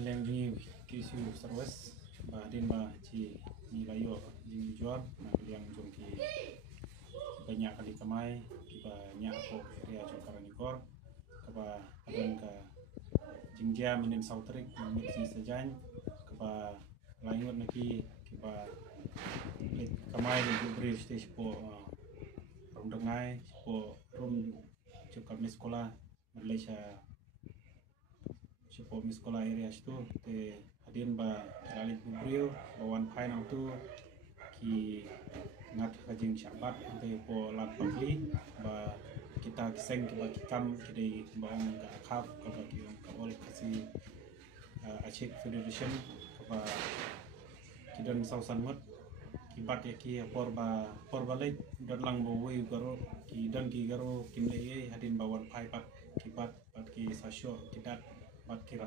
Haleng di kisu sarwas din ba ci ni layo di jual na yang jongki banyak kali kamai banyak ko area jongkaranikor kaba adan ka jingjia menen sautrik menen si sajan kaba layo naki kiba kamai di beri stage po rundengai po rum cukup sekolah Malaysia po sekolah area itu te hadin ba kali bubrio bawan final tu ki ngat kajing syabat te po lat pakli ba kita kiseng ba kikam kidai baong ga akap ka ba ki kabol kasi Aceh Federation ba kidan sausan mut kibat ya ki por balik dan lang bo wi garo ki dan ki garo kimle hadin bawan pai pat kibat pat ki sasyo kidat pat kira